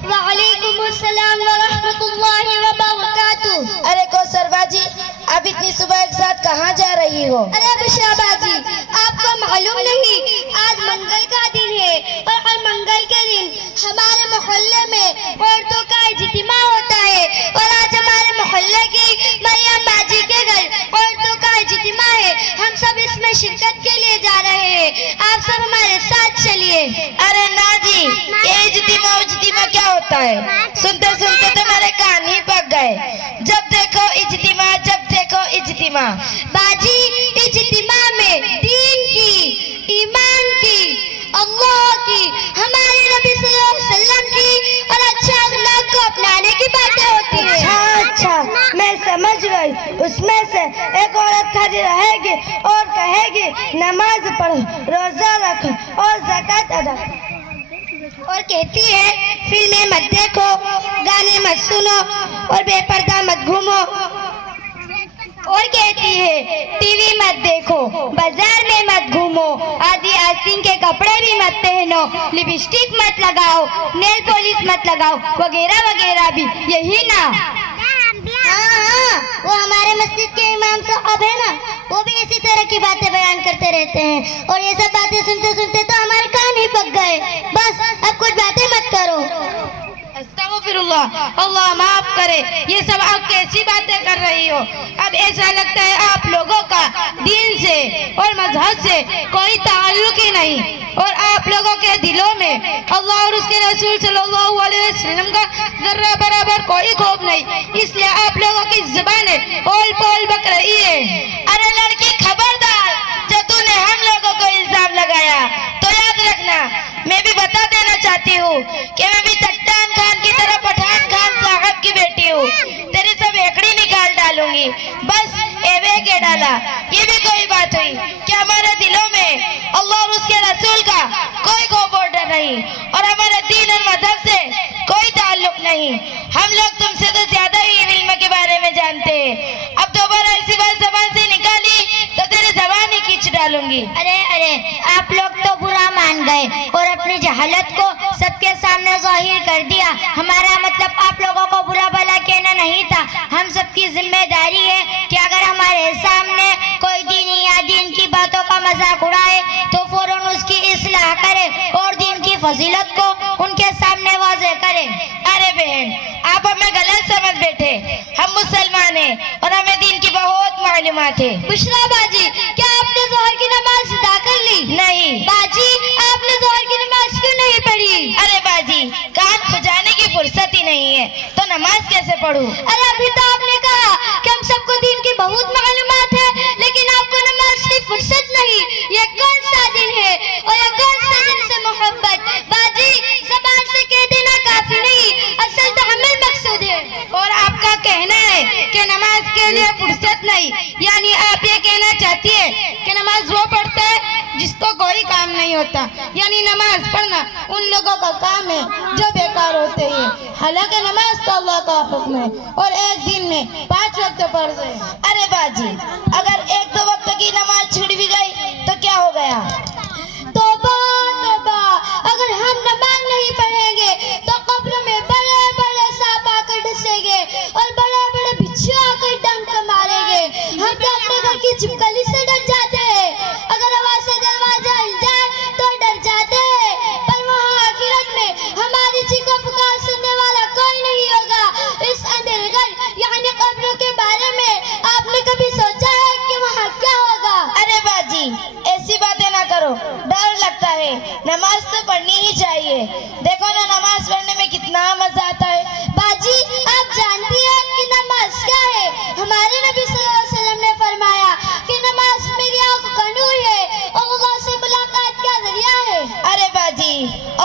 वालेकुमुस्सलाम व रहमतुल्लाहि व बरकातुहू। अरे कौसर बाजी, आप इतनी सुबह एक साथ कहाँ जा रही हो? अरे बुशरा बाजी, आपको मालूम नहीं आज मंगल का दिन है और हर मंगल के दिन हमारे मोहल्ले में औरतों का इज्तिमा होता है और आज हमारे मोहल्ले की मरियम बाजी के घर औरतों का इज्तिमा है। हम सब इसमें शिरकत के लिए जा रहे हैं, आप सब हमारे साथ चलिए। अरे ना जी, ये इज्तिमा क्या होता है? सुनते सुनते तो मेरे कान ही पक गए। जब देखो इज्तिमा, जब देखो इज्तिमा। बाजी, इज्तिमा में दीन की, ईमान की, अल्लाह की, हमारे नबी सल्लल्लाहु अलैहि वसल्लम की और अच्छा अखलाक को अपनाने की बातें होती हैं। अच्छा, मैं समझ गई। उसमें से एक औरत खड़ी रहेगी और कहेगी नमाज पढ़ो, रोजा रखो और ज़कात अदा करो, और कहती है फिल्में मत देखो, गाने मत सुनो और बेपर्दा मत घूमो, और कहती है टीवी मत देखो, बाजार में मत घूमो, आदि आस्तीन के कपड़े भी मत पहनो, लिपस्टिक मत लगाओ, नेल पॉलिश मत लगाओ, वगैरह वगैरह भी, यही ना? हाँ, वो हमारे मस्जिद के इमाम साहब है ना, वो भी इसी तरह की बातें बयान करते रहते हैं और ये सब बातें सुनते सुनते तो हमारे कान ही पक गए। बस अब कुछ बातें मत करो। अस्तगफिरुल्लाह, अल्लाह माफ करे। ये सब आप कैसी बातें कर रही हो? अब ऐसा लगता है आप लोगों का दीन से और मजहब से कोई ताल्लुक ही नहीं और आप लोगों के दिलों में अल्लाह और उसके रसूल सल्लल्लाहु अलैहि वसल्लम का जर्रा बराबर कोई खौफ नहीं, इसलिए आप लोगों की जुबानें पोल पोल बक रही है। अरे लड़की खबरदार, जब तूने हम लोगों को इल्जाम लगाया तो याद रखना, मैं भी बता देना चाहती हूँ कि मैं भी चट्टान खान की तरह पठान खान साहब की बेटी हूँ। तेरी सब एकड़ी निकाल डालूंगी, बस एवे के डाला। ये भी कोई बात हुई कि हमारे दिलों में अल्लाह और उसके रसूल का कोई खौफ और डर नहीं और हमारे दीन और मजहब से कोई ताल्लुक नहीं। हम लोग तुमसे तो ज्यादा ही इल्म के बारे में जानते हैं। अब दोबारा ऐसी बात जबान से निकाली तो तेरी जबान ही खींच डालूंगी। अरे अरे, आप लोग तो बुरा मान गए और अपनी जहालत को सबके सामने जाहिर कर दिया। हमारा मतलब आप लोगों को बुरा भला कहना नहीं था। हम सबकी जिम्मेदारी है कि अगर हमारे सामने कोई दीन या दीन की बातों का मजाक उड़ाए तो फौरन उसकी इस्लाह करे और दीन की फजीलत को उनके सामने वाज़ेह करे। अरे बहन, आप हमें गलत समझ बैठे। हम मुसलमान हैं और हमें दीन की बहुत मालूमात है। बुशरा बाजी, क्या आपने जोहर की नमाज अदा कर ली? नहीं। बाजी, आपने जोहर की नमाज क्यों नहीं पढ़ी? अरे बाजी, कान खुजाने की फुर्सत ही नहीं है तो नमाज कैसे पढ़ूं? अरे अभी तो आपने कहा कि हम सबको दीन की बहुत मालूमात है, लेकिन आपको नमाज की फुर्सत नहीं। ये कौन सा दिन है और ये कौन सा दिन से मोहब्बत? बाजी, ज़बान से कह देना काफी नहीं, असल तो हमें मकसूद है। और आपका कहना है कि नमाज के लिए फुर्सत नहीं, यानी आप ये कहना चाहती है कि नमाज वो पढ़ता है जिसको कोई काम नहीं होता, यानी नमाज पढ़ना उन लोगों का काम है जो बेकार होते हैं। हालांकि नमाज तो अल्लाह का हुक्म है और एक दिन में 5 वक्त फर्ज है। अरे बाजी, अगर 1-2 वक्त की नमाज छूट भी गई तो क्या हो गया? तौबा तौबा, अगर हम नमाज नहीं पढ़ेंगे तो कब्र में बड़े बड़े सांप आकर डसेंगे और बड़े बड़े बिच्छू आकर डंक मारेंगे। हम तो अपने घर की छिपकली से डर जाते हैं, अगर हवा से दरवाजा हिल जाए तो डर जाते हैं, पर वहाँ आखिरत में हमारी चीखों पुकार सुनने वाला कोई नहीं होगा। इस अंधेरे घर यानी कब्र के बारे में आपने कभी सोचा है कि वहाँ क्या होगा? अरे बाजी, ऐसी बातें ना करो, डर लगता है। नमाज तो पढ़नी ही चाहिए। देखो ना, नमाज पढ़ने में कितना मजा आता है। बाजी, आप जानती हैं कि नमाज क्या है? हमारे नबी सल्लल्लाहु अलैहि वसल्लम ने फरमाया कि नमाज मेरी आंखों का नूर है और अल्लाह से मुलाकात का जरिया है। अरे बाजी,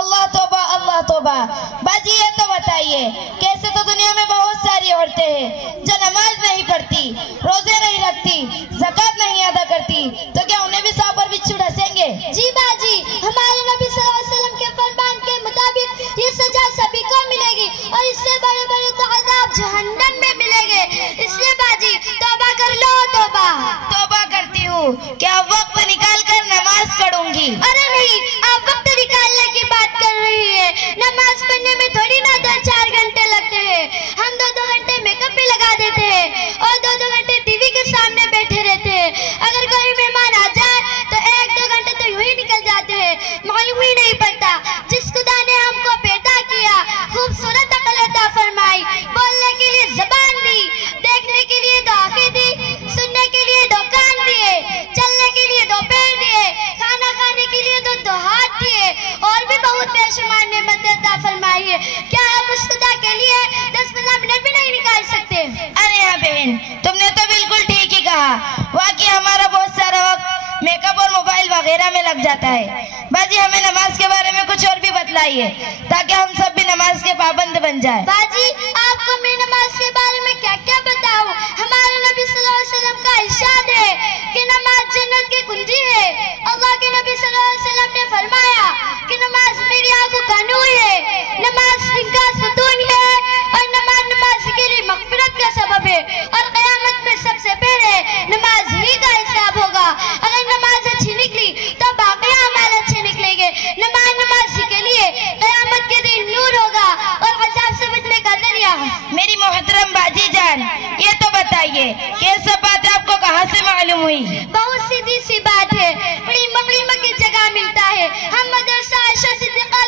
अल्लाह तौबा, अल्लाह तौबा। बाजी, ये तो बताइए, कैसे तो दुनिया में बहुत सारी औरतें हैं जो नमाज नहीं पढ़ती, रोजे नहीं रखती, ज़कात नहीं अदा करती, तो क्या उन्हें भी सांप और बिच्छू डसेंगे? जी बाजी, हमारे नबी सल्लल्लाहु अलैहि वसल्लम के फरमान के मुताबिक ये सजा सभी को मिलेगी और इससे बड़े बड़े तो अज़ाब जहन्नम में मिलेंगे। इसलिए बाजी, तौबा कर लो। तौबा तौबा करती हूँ, क्या वक्त निकाल कर नमाज पढ़ूंगी? अरे नहीं, आप वक्त निकालने की बात कर रही है। नमाज बेशुमार नेमतें अता फरमाई है, क्या आप उस खुदा के लिए 10-15 मिनट भी नहीं निकाल सकते? अरे हाँ बहन, तुमने तो बिल्कुल ठीक ही कहा। वाकई हमारा बहुत सारा वक्त मेकअप और मोबाइल वगैरह में लग जाता है। बाजी हमें नमाज के बारे में कुछ और भी बतलाइए ताकि हम सब भी नमाज के पाबंद बन जाए। बाजी आपको मैं नमाज के बारे में क्या क्या बताऊं? हमारे नबी सल्लल्लाहु अलैहि वसल्लम का इरशाद है कि नमाज जन्नत की कुंजी है। अल्लाह के नबी सल्लल्लाहु अलैहि वसल्लम ने फरमाया कि नमाज मेरी आंखों का नूर है, नमाज दिन का सुतून है और नमाज के लिए मग़फ़िरत का सबब है और क़यामत में सबसे पहले नमाज ही का हिसाब होगा। अगर नमाज अच्छी निकली तो बाकी अमाल अच्छे निकलेंगे। नमाज के लिए क़यामत के दिन नूर होगा और अज़ाब से बचने का जरिया। मेरी मोहतरम बाजी जान, ये तो बताइए कि ये सब बातें आपको कहाँ से मालूम हुई? बहुत सीधी सी बात है, इल्म की जगह मिलता है। हम मदरसा आयशा सिद्दीक़ा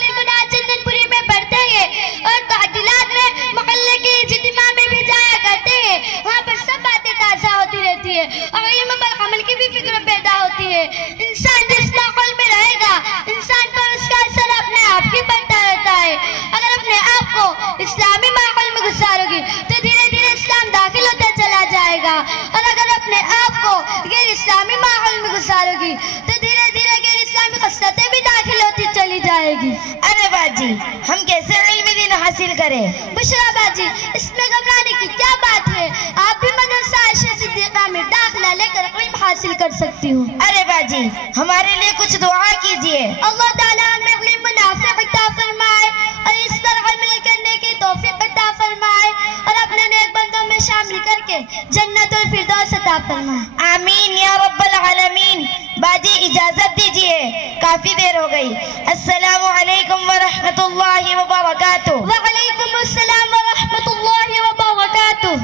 जन्नतपुरी में पढ़ते हैं और ताक़ीलात में मोहल्ले के इज्तिमा में भी जाया करते हैं। वहाँ पर सब बातें ताज़ा होती रहती है और इल्म पर अमल की भी फिक्र पैदा होती है। इंसान जिस माहौल में रहेगा, इंसान पर उसका असर अपने आप ही पड़ता रहता है। अगर अपने आप को इस्लामी माहौल में गुजारोगी तो धीरे धीरे इस्लाम दाखिल होता चला जाएगा और अगर अपने आप को गैर इस्लामी माहौल में गुजारोगी तो धीरे धीरे गैर इस्लामी खसलतें भी दाखिल होती चली जाएगी। अरे बाजी, हम कैसे इल्म दीन हासिल करें? बुशरा बाजी, इसमें घबराने की क्या बात है? आप भी मदरसा आयशा सिद्दीक़ा में दाखिला लेकर इल्म हासिल कर सकती हूँ। अरे बाजी, हमारे लिए कुछ दुआ कीजिए। अल्लाह ताला हमें इल्म नाफ़िअ अता फरमाए और इस पर अमल करने की तौफीक अता फरमाए और अपने नेक बंदों में शामिल करके जन्नतुल फिरदौस अता फरमाए। आमीन या रब्बल आलमीन। बाजी इजाजत दीजिए, काफी देर हो गई। अस्सलामु अलैकुम व रहमतुल्लाहि व बरकातुहू। व अलैकुम अस्सलाम व रहमतुल्लाहि व बरकातुहू।